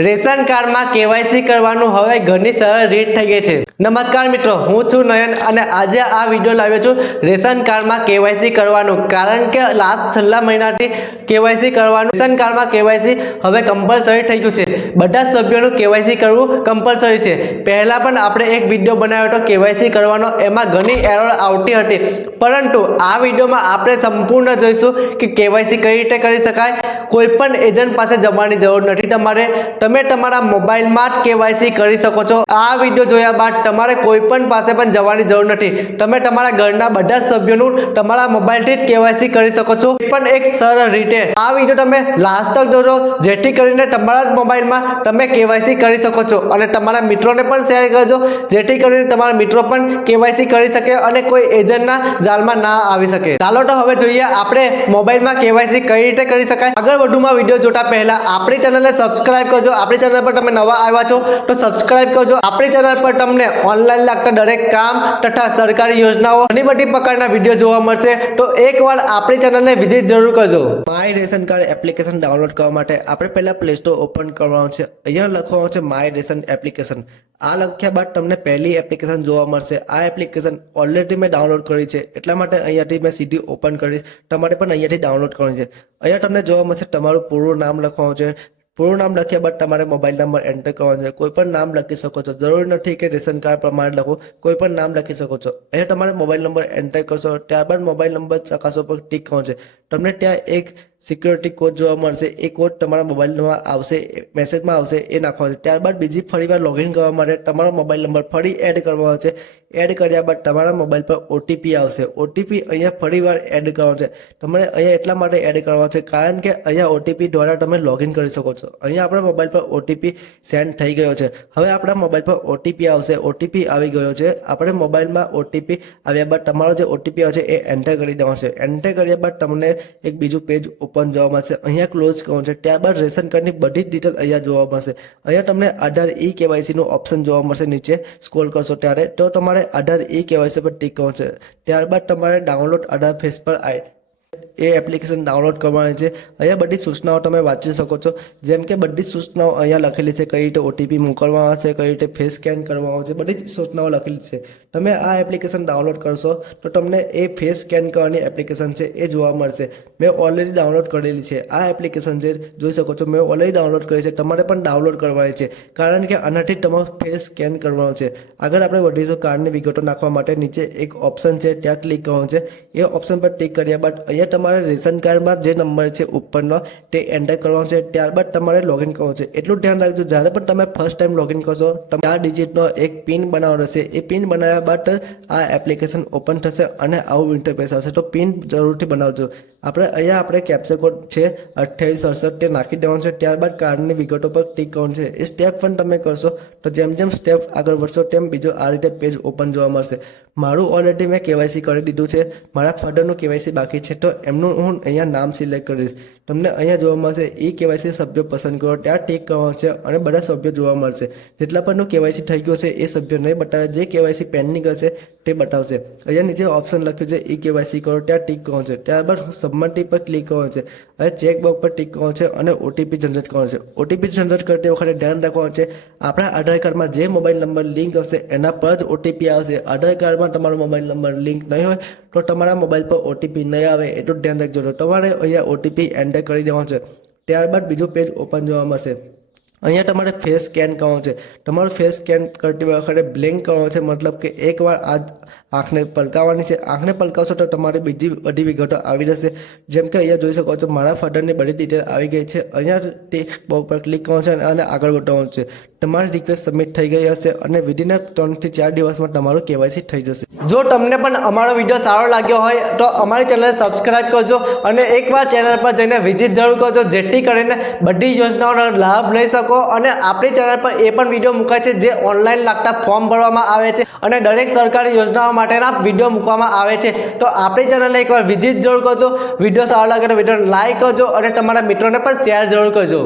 Ration કાર્ડમાં KYC કરવાનું હવે ઘણી સરળ રીત થઈ ગઈ છે। નમસ્કાર મિત્રો, હું છું નયન અને આજે આ વિડિયો લાવ્યો છું રેશન કાર્ડમાં કેવાયસી કરવાનું, કારણ કે છેલ્લા મહિનાથી કેવાયસી કરવાનું રેશન કાર્ડમાં કેવાયસી હવે કમ્પલસરી થઈ ગયું છે। બધા સભ્યોનું કેવાયસી કરવું કમ્પલસરી છે। પહેલા પણ આપણે એક વિડિયો બનાવ્યો હતો કેવાયસી કરવાનો, એમાં ઘણી એરર આવતી હતી, પરંતુ આ વિડિયોમાં આપણે સંપૂર્ણ જોઈશું કે કેવાયસી કઈ રીતે કરી શકાય। કોઈ પણ એજન્ટ પાસે જવાની જરૂર નથી, તમે તમારા મોબાઈલમાં જ કેવાયસી કરી શકો છો। આ વિડિયો જોયા બાદ તમારે કોઈ પણ પાસે પણ જવાની જરૂર નથી, તમે તમારા ઘરના બધા સભ્યોનું તમારા મોબાઈલથી જ કેવાયસી કરી શકો છો, પણ એક સરળ રીતે। આ વિડિયો તમે લાસ્ટ તક જોજો, જેથી કરીને તમારા જ મોબાઈલમાં તમે કેવાયસી કરી શકો છો અને તમારા મિત્રોને પણ શેર કરજો, જેથી કરીને તમારા મિત્રો પણ કેવાયસી કરી શકે અને કોઈ એજન્ટના જાળમાં ના આવી શકે। ચાલો તો હવે જોઈએ આપણે મોબાઈલમાં કેવાયસી કઈ રીતે કરી શકાય। આગળ વધુમાં વિડિયો જોતા પહેલા આપણી ચેનલને સબસ્ક્રાઇબ કરજો। આપણી ચેનલ પર તમે નવા આવ્યા છો તો સબસ્ક્રાઇબ કરજો। આપણી ચેનલ પર તમને ઓનલાઈન લાગતા દરેક કામ તથા સરકારી યોજનાઓ ઘણી બધી પ્રકારના વિડીયો જોવા મળશે, તો એકવાર આપણી ચેનલને વિઝિટ જરૂર કરજો। My ration card application download કરવા માટે આપણે પહેલા પ્લે સ્ટોર ઓપન કરવાનું છે। અહીંયા લખવાનું છે માય રેશન એપ્લિકેશન। આ લખ્યા બાદ તમને પહેલી એપ્લિકેશન જોવા મળશે। આ એપ્લિકેશન ઓલરેડી મેં ડાઉનલોડ કરી છે, એટલા માટે અહીંયાથી મેં સીધી ઓપન કરીશ। તમારે પણ અહીંયાથી ડાઉનલોડ કરવાની છે। અહીંયા તમને જોવા મળશે તમારું પૂરું નામ લખવાનું છે। પૂરું નામ લખ્યા બાદ તમારે મોબાઈલ નંબર એન્ટર કરવાનો છે। કોઈ પણ નામ લખી શકો છો, જરૂરી નથી કે રેશન કાર્ડ પ્રમાણે લખો, કોઈ પણ નામ લખી શકો છો। અહીંયા તમારે મોબાઈલ નંબર એન્ટર કરશો, ત્યારબાદ મોબાઈલ નંબર ચકાસો પર ટિક કરવાનું છે। તમને ત્યાં એક સિક્યોરિટી કોડ જોવા મળશે, એ કોડ તમારા મોબાઈલમાં આવશે, મેસેજમાં આવશે, એ નાખવાનો છે। ત્યારબાદ બીજી ફરીવાર લોગિન કરવા માટે તમારો મોબાઈલ નંબર ફરી એડ કરવાનો છે। એડ કર્યા બાદ તમારા મોબાઈલ પર ઓટીપી આવશે, ઓટીપી અહીંયા ફરીવાર એડ કરવાનો છે। તમારે અહીંયા એટલા માટે એડ કરવાનો છે કારણ કે અહીંયા ઓટીપી દ્વારા તમે લોગિન કરી શકો છો। અહીંયા આપણા મોબાઈલ પર ઓટીપી સેન્ડ થઈ ગયો છે। હવે આપણા મોબાઈલ પર ઓટીપી આવશે, ઓટીપી આવી ગયો છે। આપણે મોબાઈલમાં ઓટીપી આવ્યા બાદ તમારો જે ઓટીપી આવે છે એ એન્ટર કરી દેવાનો છે। એન્ટર કર્યા બાદ તમને એક બીજું પેજ ઓપન જોવા મળશે, અહીંયા ક્લોઝ કરવાનું છે। ત્યારબાદ રેશન કાર્ડની બધી જ ડિટેલ અહીંયા જોવા મળશે। અહીંયા તમને આધાર ઈ કેવાયસી નું ઓપ્શન જોવા મળશે, નીચે સ્ક્રોલ કરશો ત્યારે તો તમારે આધાર ઈ કેવાયસી પર ટિક કરવાનું છે। ત્યારબાદ તમારે ડાઉનલોડ આધાર ફેસ પર એ એપ્લિકેશન ડાઉનલોડ કરવાની છે। અહીંયા બધી સૂચનાઓ તમે વાંચી શકો છો, જેમ કે બધી સૂચનાઓ અહીંયા લખેલી છે, કઈ રીતે ઓટીપી મોકલવાનો છે, કઈ રીતે ફેસ સ્કેન કરવાનો છે, બધી જ સૂચનાઓ લખેલી છે। તમે આ એપ્લિકેશન ડાઉનલોડ કરશો તો તમને એ ફેસ સ્કેન કરવાની એપ્લિકેશન છે એ જોવા મળશે। મેં ઓલરેડી ડાઉનલોડ કરેલી છે આ એપ્લિકેશન છે, જોઈ શકો છો, મેં ઓલરેડી ડાઉનલોડ કરી છે। તમારે પણ ડાઉનલોડ કરવાની છે, કારણ કે આનાથી તમારો ફેસ સ્કેન કરવાનો છે। આગળ આપણે વધીશું કાર્ડની વિગતો નાખવા માટે નીચે એક ઓપ્શન છે, ત્યાં ક્લિક કરવાનું છે। એ ઓપ્શન પર ક્લિક કર્યા બાદ અહીંયા તમારે રેશન કાર્ડમાં જે નંબર છે ઉપરનો તે એન્ટર કરવાનો છે। ત્યારબાદ તમારે લોગિન કરવાનું છે। એટલું ધ્યાન રાખજો, જ્યારે પણ તમે ફર્સ્ટ ટાઈમ લોગિન કરશો તમે 4 ડિજિટનો એક પિન બનાવવાનો રહેશે। એ પિન બનાવ્યા બાદ આ એપ્લિકેશન ઓપન થશે અને આવું ઇન્ટરફેસ આવશે, તો પિન જરૂરથી બનાવજો। આપણે કેપ્ચા કોડ છે 2868 તે નાખી દેવાનું છે। ત્યારબાદ કાર્ડની વિગતો પર ક્લિક કરવાનું છે। એ સ્ટેપ પણ તમે કરશો તો જેમ જેમ સ્ટેપ આગળ વધશો તેમ બીજો આ રીતે પેજ ઓપન જોવા મળશે। મારું ઓલરેડી મેં કેવાયસી કરી દીધું છે, મારા ફાધરનું કેવાયસી બાકી છે, તો એમનું હું અહીંયા નામ સિલેક્ટ કરીશ। તમને અહીંયા જોવા મળશે ઈ કેવાયસી સભ્યો પસંદ કરો, ત્યાં ટિક કરવાનું છે અને બધા સભ્યો જોવા મળશે। જેટલા પણનું કેવાયસી થઈ ગયું છે એ સભ્યો નહીં બતાવે, જે કેવાયસી પેન્ડિંગ હશે તે બતાવશે। અહીંયા નીચે ઓપ્શન લખ્યું છે ઈ કેવાયસી કરો, ત્યાં ટિક કરવાનું છે। ત્યારબાદ સબમિટ પર ક્લિક કરવાનું છે। હવે ચેકબોક્સ પર ટિક કરવાનું છે અને ઓટીપી જનરેટ કરવાનું છે। ઓટીપી જનરેટ કરતી વખતે ધ્યાન રાખવાનું છે, આપણા આધાર કાર્ડમાં જે મોબાઈલ નંબર લિંક હશે એના પર જ ઓટીપી આવશે। આધાર કાર્ડમાં તમારો મોબાઈલ નંબર લિંક નહીં હોય તો તમારા મોબાઈલ પર ઓટીપી નહીં આવે, એટલું ધ્યાન રાખજો। તો તમારે અહીંયા ઓટીપી એન્ટર કરી દેવાનું છે। ત્યારબાદ બીજું પેજ ઓપન જોવા મળશે। અહીંયા તમારે ફેસ સ્કેન કરવાનો છે। તમારું ફેસ સ્કેન કરતી વખતે બ્લિંક કરવાનો છે, મતલબ કે એકવાર આ આંખને પલકાવવાની છે। આંખને પલકાવશો તો તમારી બીજી બધી વિગતો આવી જશે, જેમ કે અહીંયા જોઈ શકો છો મારા ફાધરની બધી ડિટેલ આવી ગઈ છે। અહીંયા ટિક બોક્સ પર ક્લિક કરવાનું છે અને આગળ વધવાનું છે। તમારી રિક્વેસ્ટ સબમિટ થઈ ગઈ હશે અને વિધિન 3 થી 4 દિવસમાં તમારું કેવાયસી થઈ જશે। જો તમને પણ અમારો વિડીયો સારો લાગ્યો હોય તો અમારી ચેનલને સબસ્ક્રાઇબ કરજો અને એકવાર ચેનલ પર જઈને વિઝિટ જરૂર કરજો, જેથી કરીને બધી યોજનાઓનો લાભ લઈ શકો। અને આપણી ચેનલ પર એ પણ વિડીયો મુકાય છે જે ઓનલાઈન લાગતા ફોર્મ ભરવામાં આવે છે અને દરેક સરકારી યોજનાઓ માટેના વિડીયો મૂકવામાં આવે છે, તો આપણી ચેનલને એકવાર વિઝિટ જરૂર કરજો। વિડીયો સારો લાગે તો વિડીયોને લાઈક કરજો અને તમારા મિત્રોને પણ શેર જરૂર કરજો।